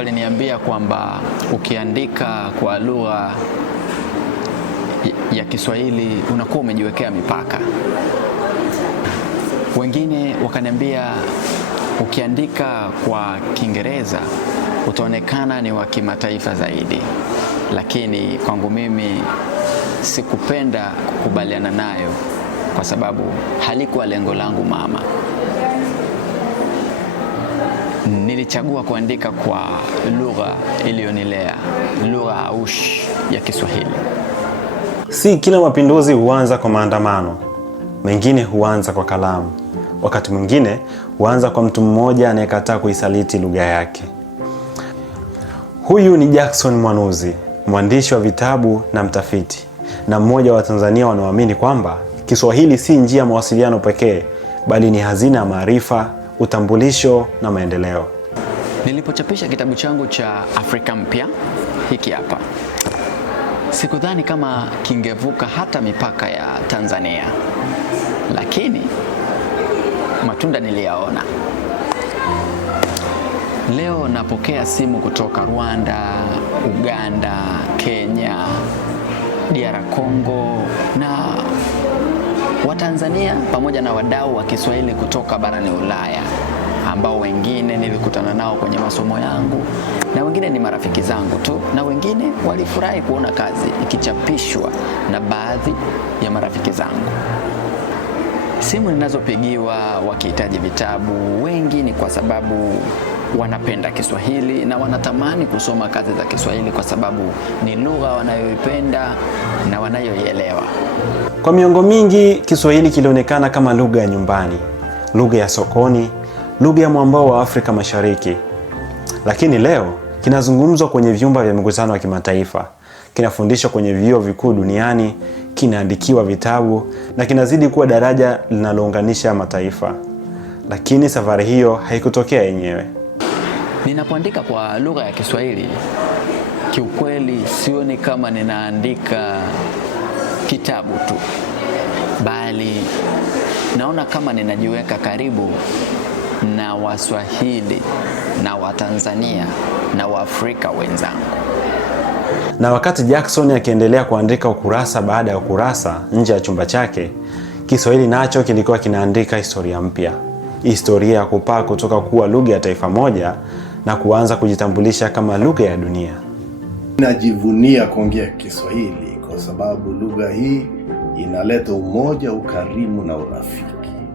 waliniambia kwamba ukiandika kwa lugha ya Kiswahili unakuwa umejiwekea mipaka. Wengine wakaniambia ukiandika kwa Kiingereza utaonekana ni wa kimataifa zaidi, lakini kwangu mimi sikupenda kukubaliana nayo kwa sababu halikuwa lengo langu mama. Nilichagua kuandika kwa lugha iliyonilea, lugha aushi ya Kiswahili. Si kila mapinduzi huanza kwa maandamano. Mengine huanza kwa kalamu. Wakati mwingine huanza kwa mtu mmoja anayekataa kuisaliti lugha yake. Huyu ni Jackson Mwanuzi, mwandishi wa vitabu na mtafiti, na mmoja wa Tanzania wanaoamini kwamba Kiswahili si njia ya mawasiliano pekee, bali ni hazina ya maarifa, utambulisho na maendeleo. Nilipochapisha kitabu changu cha Afrika Mpya, hiki hapa, sikudhani kama kingevuka hata mipaka ya Tanzania, lakini matunda niliyaona. Leo napokea simu kutoka Rwanda, Uganda, Kenya, DR Congo na Watanzania pamoja na wadau wa Kiswahili kutoka barani Ulaya, ambao wengine nilikutana nao kwenye masomo yangu na wengine ni marafiki zangu tu, na wengine walifurahi kuona kazi ikichapishwa na baadhi ya marafiki zangu. Simu ninazopigiwa wakihitaji vitabu, wengi ni kwa sababu wanapenda Kiswahili na wanatamani kusoma kazi za Kiswahili kwa sababu ni lugha wanayoipenda na wanayoielewa. Kwa miongo mingi Kiswahili kilionekana kama lugha ya nyumbani, lugha ya sokoni, lugha ya mwambao wa Afrika Mashariki. Lakini leo kinazungumzwa kwenye vyumba vya mikutano ya kimataifa, kinafundishwa kwenye vyuo vikuu duniani, kinaandikiwa vitabu na kinazidi kuwa daraja linalounganisha mataifa. Lakini safari hiyo haikutokea yenyewe. Ninapoandika kwa lugha ya Kiswahili, kiukweli sioni kama ninaandika kitabu tu, bali naona kama ninajiweka karibu na Waswahili na Watanzania na Waafrika wenzangu. Na wakati Jackson akiendelea kuandika ukurasa baada ya ukurasa nje ya chumba chake, Kiswahili nacho kilikuwa kinaandika historia mpya. Historia ya kupaa kutoka kuwa lugha ya taifa moja na kuanza kujitambulisha kama lugha ya dunia. Najivunia kuongea Kiswahili kwa sababu lugha hii inaleta umoja, ukarimu na urafiki.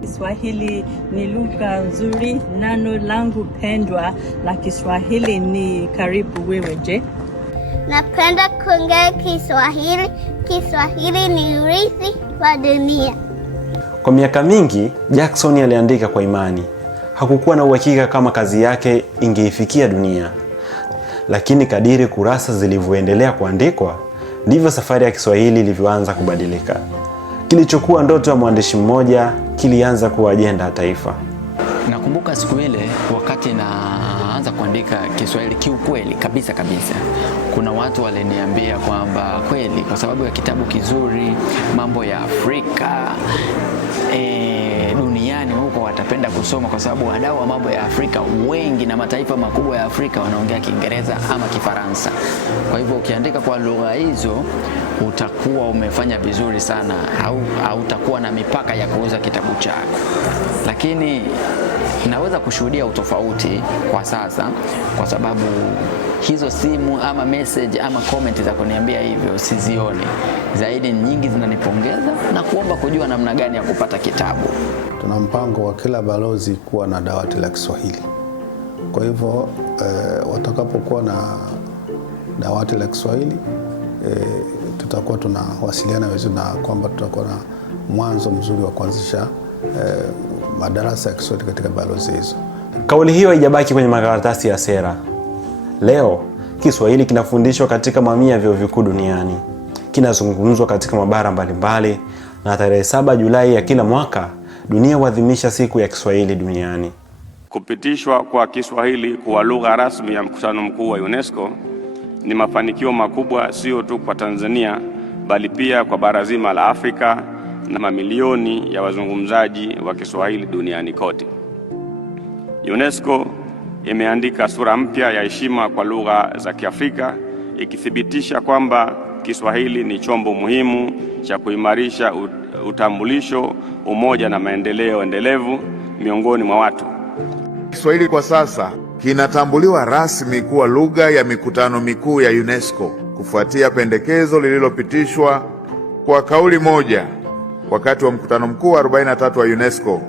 Kiswahili ni lugha nzuri, neno langu pendwa la Kiswahili ni karibu wewe. Je? Napenda kuongea Kiswahili. Kiswahili ni urithi wa dunia. Kwa miaka mingi, Jackson aliandika kwa imani. Hakukuwa na uhakika kama kazi yake ingeifikia dunia. Lakini kadiri kurasa zilivyoendelea kuandikwa, ndivyo safari ya Kiswahili ilivyoanza kubadilika. Kilichokuwa ndoto ya mwandishi mmoja kilianza kuwa ajenda ya taifa. Nakumbuka siku ile wakati naanza kuandika Kiswahili, kiukweli kabisa, kuna watu waliniambia kwamba kweli kwa sababu ya kitabu kizuri, mambo ya Afrika duniani huko watapenda kusoma, kwa sababu wadau wa mambo ya Afrika wengi na mataifa makubwa ya Afrika wanaongea Kiingereza ama Kifaransa. Kwa hivyo ukiandika kwa lugha hizo utakuwa umefanya vizuri sana, au utakuwa na mipaka ya kuuza kitabu chako. Lakini naweza kushuhudia utofauti kwa sasa, kwa sababu hizo simu ama message ama comment za kuniambia hivyo sizioni. Zaidi nyingi zinanipongeza na kuomba kujua namna gani ya kupata kitabu. Tuna mpango wa kila balozi kuwa na dawati la Kiswahili. Kwa hivyo watakapokuwa na dawati la Kiswahili tutakuwa tunawasiliana vizuri, na kwamba tutakuwa na mwanzo mzuri wa kuanzisha madarasa ya Kiswahili katika balozi hizo. Kauli hiyo haijabaki kwenye makaratasi ya sera. Leo Kiswahili kinafundishwa katika mamia ya vyuo vikuu duniani. Kinazungumzwa katika mabara mbalimbali, na tarehe 7 Julai ya kila mwaka dunia huadhimisha siku ya Kiswahili duniani. Kupitishwa kwa Kiswahili kuwa lugha rasmi ya mkutano mkuu wa UNESCO ni mafanikio makubwa, sio tu kwa Tanzania bali pia kwa bara zima la Afrika na mamilioni ya wazungumzaji wa Kiswahili duniani kote. UNESCO imeandika sura mpya ya heshima kwa lugha za Kiafrika, ikithibitisha kwamba Kiswahili ni chombo muhimu cha kuimarisha utambulisho, umoja na maendeleo endelevu miongoni mwa watu. Kiswahili kwa sasa kinatambuliwa rasmi kuwa lugha ya mikutano mikuu ya UNESCO kufuatia pendekezo lililopitishwa kwa kauli moja wakati wa mkutano mkuu wa 43 wa UNESCO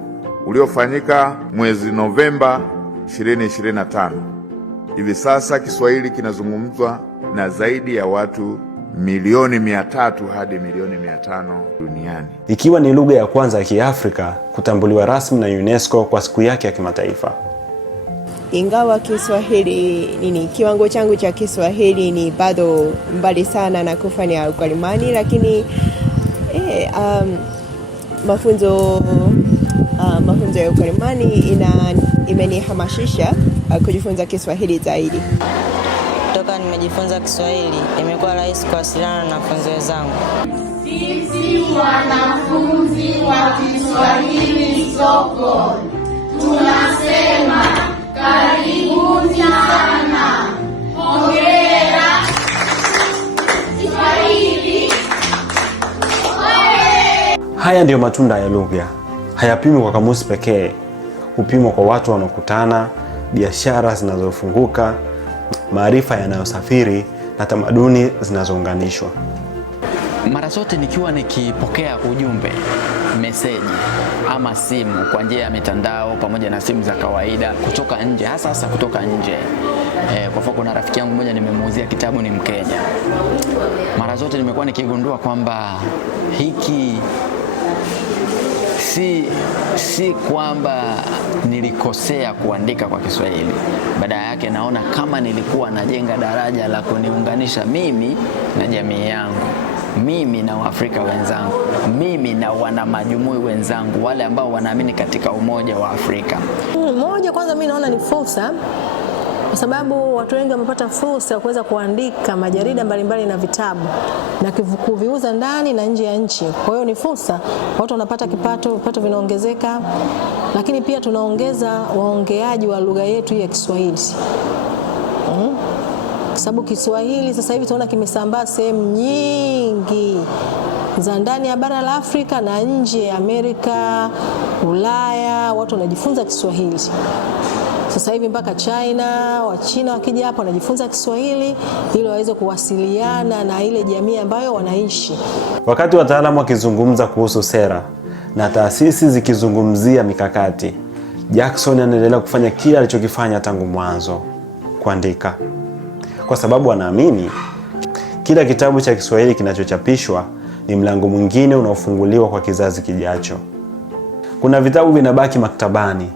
uliofanyika mwezi Novemba 2025. Hivi sasa Kiswahili kinazungumzwa na zaidi ya watu milioni 300 hadi milioni 500 duniani, ikiwa ni lugha ya kwanza ya Kiafrika kutambuliwa rasmi na UNESCO kwa siku yake ya kimataifa. Ingawa Kiswahili kiwango changu cha Kiswahili ni bado mbali sana na kufanya ukalimani, lakini mafunzo ya ukalimani imenihamasisha kujifunza Kiswahili zaidi. Toka nimejifunza Kiswahili, imekuwa rahisi kuwasiliana na wanafunzi wenzangu. Sisi wanafunzi wa Kiswahili sokoni tunasema karibuni sana. Hongera Kiswahili. Haya ndiyo matunda ya lugha. Hayapimwi kwa kamusi pekee, hupimwa kwa watu wanaokutana, biashara zinazofunguka, maarifa yanayosafiri na tamaduni zinazounganishwa. Mara zote nikiwa nikipokea ujumbe, meseji ama simu kwa njia ya mitandao pamoja na simu za kawaida kutoka nje, hasa kutoka nje. Kwa mfano kuna rafiki yangu mmoja nimemuuzia kitabu, ni Mkenya. Mara zote nimekuwa nikigundua kwamba hiki si kwamba nilikosea kuandika kwa Kiswahili. Badala yake naona kama nilikuwa najenga daraja la kuniunganisha mimi na jamii yangu, mimi na Waafrika wenzangu, mimi na wana majumui wenzangu, wale ambao wanaamini katika umoja wa Afrika. Moja, kwanza mimi naona ni fursa, kwa sababu watu wengi wamepata fursa ya kuweza kuandika majarida mbalimbali na vitabu na kuviuza ndani na nje ya nchi. Kwa hiyo ni fursa, watu wanapata vipato vinaongezeka, lakini pia tunaongeza waongeaji wa lugha yetu ya Kiswahili. Kwa sababu Kiswahili sasa hivi tunaona kimesambaa sehemu nyingi za ndani ya bara la Afrika na nje ya Amerika, Ulaya, watu wanajifunza Kiswahili. Sasa hivi mpaka Wachina wakija hapa wanajifunza Kiswahili ili waweze kuwasiliana na ile jamii ambayo wanaishi. Wakati wataalamu wakizungumza kuhusu sera na taasisi zikizungumzia mikakati, Jackson anaendelea kufanya kile alichokifanya tangu mwanzo, kuandika. Kwa sababu anaamini kila kitabu cha Kiswahili kinachochapishwa ni mlango mwingine unaofunguliwa kwa kizazi kijacho. Kuna vitabu vinabaki maktabani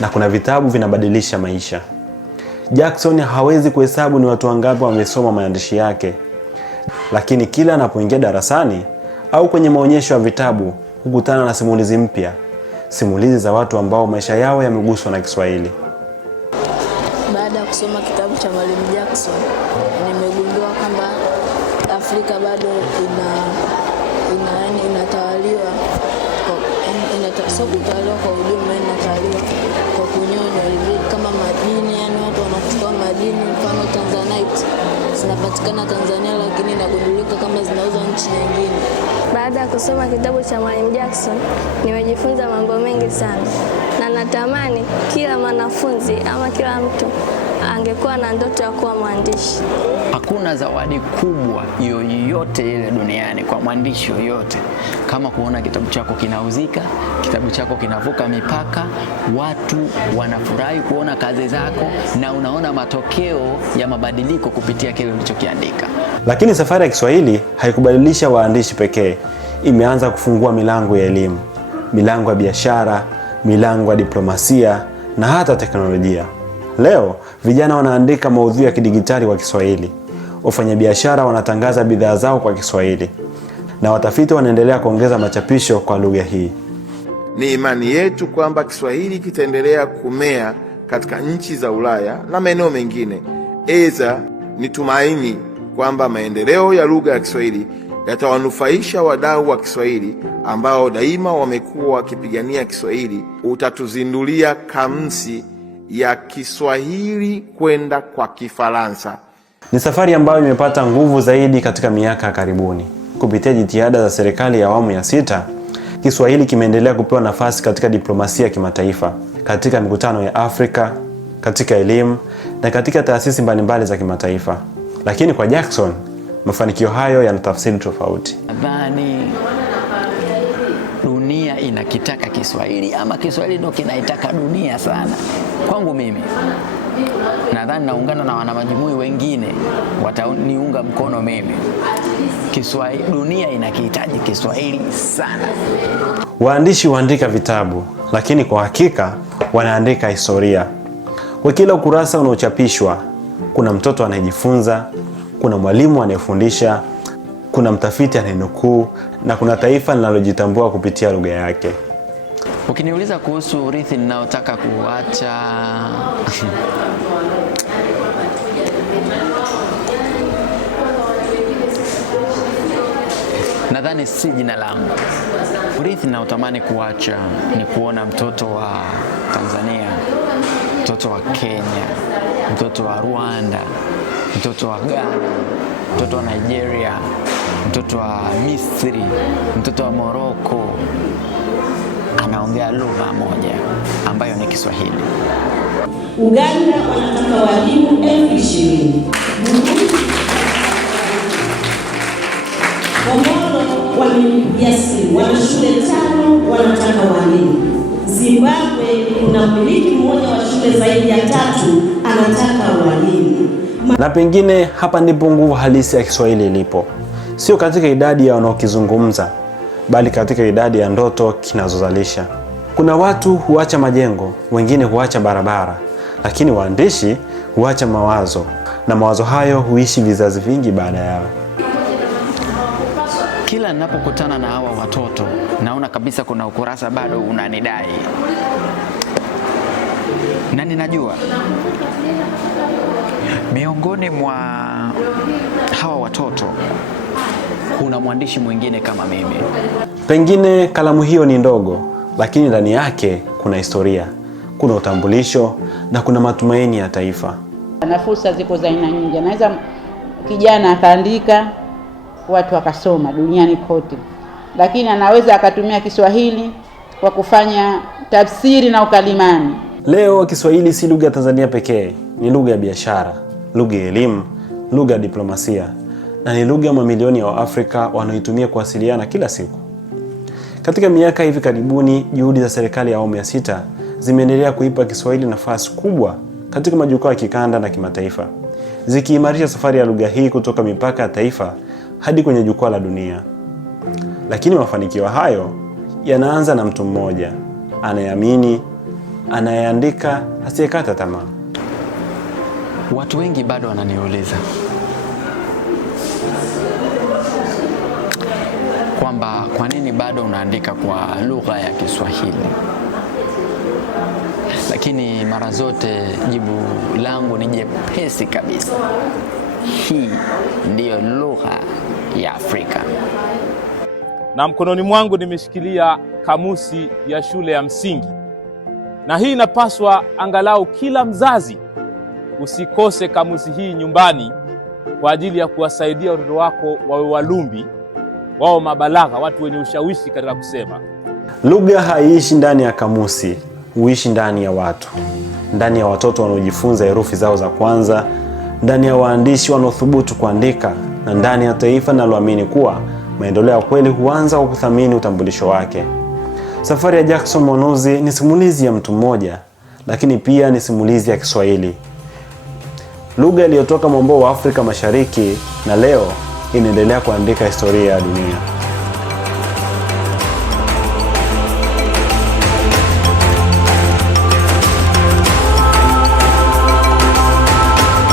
na kuna vitabu vinabadilisha maisha. Jackson hawezi kuhesabu ni watu wangapi wamesoma maandishi yake, lakini kila anapoingia darasani au kwenye maonyesho ya vitabu hukutana na simulizi mpya, simulizi za watu ambao maisha yao yameguswa na Kiswahili. Baada ya kusoma kitabu cha Mwalimu Jackson, nimegundua kwamba Afrika bado inatawaliwa kwa ujumla, inatawaliwa kwa kunyonywa hivi kama madini, watu wanachukua madini, mfano Tanzanite zinapatikana Tanzania lakini inagundulika kama zinauzwa nchi nyingine. Baada ya kusoma kitabu cha Mwalimu Jackson, nimejifunza mambo mengi sana, na natamani kila mwanafunzi ama kila mtu angekuwa na ndoto ya kuwa mwandishi. Hakuna zawadi kubwa yoyote ile duniani kwa mwandishi yoyote kama kuona kitabu chako kinauzika, kitabu chako kinavuka mipaka, watu wanafurahi kuona kazi zako na unaona matokeo ya mabadiliko kupitia kile ulichokiandika. Lakini safari ya Kiswahili haikubadilisha waandishi pekee. Imeanza kufungua milango ya elimu, milango ya biashara, milango ya diplomasia na hata teknolojia. Leo vijana wanaandika maudhui ya kidigitali kwa Kiswahili, wafanyabiashara wanatangaza bidhaa zao kwa Kiswahili, na watafiti wanaendelea kuongeza machapisho kwa lugha hii. Ni imani yetu kwamba Kiswahili kitaendelea kumea katika nchi za Ulaya na maeneo mengine. Aidha, ni tumaini kwamba maendeleo ya lugha ya Kiswahili yatawanufaisha wadau wa Kiswahili ambao daima wamekuwa wakipigania Kiswahili. Utatuzindulia kamusi ya Kiswahili kwenda kwa Kifaransa. Ni safari ambayo imepata nguvu zaidi katika miaka ya karibuni. Kupitia jitihada za serikali ya awamu ya 6, Kiswahili kimeendelea kupewa nafasi katika diplomasia ya kimataifa, katika mikutano ya Afrika, katika elimu na katika taasisi mbalimbali za kimataifa. Lakini kwa Jackson, mafanikio hayo yana tafsiri tofauti. Nadhani dunia inakitaka Kiswahili ama Kiswahili ndio kinaitaka dunia sana. Kwangu mimi nadhani naungana na wanamajumui wengine wataniunga mkono mimi. Kiswahili, dunia inakihitaji Kiswahili sana. Waandishi huandika vitabu, lakini kwa hakika wanaandika historia. Kwa kila ukurasa unaochapishwa, kuna mtoto anayejifunza, kuna mwalimu anayefundisha, kuna mtafiti anayenukuu, na kuna taifa linalojitambua kupitia lugha yake. Ukiniuliza kuhusu urithi ninaotaka kuacha, nadhani si jina langu. Urithi ninaotamani kuacha ni kuona mtoto wa Tanzania, mtoto wa Kenya, mtoto wa Rwanda, mtoto wa Ghana, mtoto wa Nigeria, mtoto wa Misri, mtoto wa Morocco anaongea lugha moja ambayo ni Kiswahili. Uganda wanataka walimu 20,000. Komoro wamenipigia simu, wana shule 5 wanataka walimu. Zimbabwe kuna mmiliki mmoja wa shule zaidi ya 3 anataka walimu. Na pengine hapa ndipo nguvu halisi ya Kiswahili ilipo. Sio katika idadi ya wanaokizungumza, bali katika idadi ya ndoto kinazozalisha. Kuna watu huacha majengo, wengine huacha barabara, lakini waandishi huacha mawazo, na mawazo hayo huishi vizazi vingi baada yao. Kila ninapokutana na hawa watoto, naona kabisa kuna ukurasa bado unanidai. Na ninajua miongoni mwa hawa watoto kuna mwandishi mwingine kama mimi. Pengine kalamu hiyo ni ndogo, lakini ndani yake kuna historia, kuna utambulisho na kuna matumaini ya taifa. Na fursa ziko za aina nyingi. Anaweza kijana akaandika, watu wakasoma duniani kote. Lakini anaweza akatumia Kiswahili kwa kufanya tafsiri na ukalimani. Leo Kiswahili si lugha ya Tanzania pekee, ni lugha ya biashara, lugha ya elimu, lugha ya diplomasia, na ni lugha ya mamilioni ya Waafrika wanaoitumia kuwasiliana kila siku. Katika miaka hivi karibuni, juhudi za serikali ya awamu ya 6 zimeendelea kuipa Kiswahili nafasi kubwa katika majukwaa ya kikanda na kimataifa, zikiimarisha safari ya lugha hii kutoka mipaka ya taifa hadi kwenye jukwaa la dunia. Lakini mafanikio hayo yanaanza na mtu mmoja, anayeamini, anayeandika, asiyekata tamaa. Watu wengi bado wananiuliza kwamba kwa nini bado unaandika kwa lugha ya Kiswahili. Lakini mara zote jibu langu ni jepesi kabisa. Hii ndiyo lugha ya Afrika. Na mkononi mwangu nimeshikilia kamusi ya shule ya msingi. Na hii inapaswa angalau kila mzazi usikose kamusi hii nyumbani kwa ajili ya kuwasaidia watoto wako wawe walumbi, wao mabalagha, watu wenye ushawishi katika kusema. Lugha haiishi ndani ya kamusi, huishi ndani ya watu. Ndani ya watoto wanaojifunza herufi zao za kwanza, ndani ya waandishi wanaothubutu kuandika, na ndani ya taifa linaloamini kuwa maendeleo ya kweli huanza kwa kuthamini utambulisho wake. Safari ya Jackson Mwanuzi ni simulizi ya mtu mmoja, lakini pia ni simulizi ya Kiswahili. Lugha iliyotoka mwambao wa Afrika Mashariki na leo inaendelea kuandika historia ya dunia.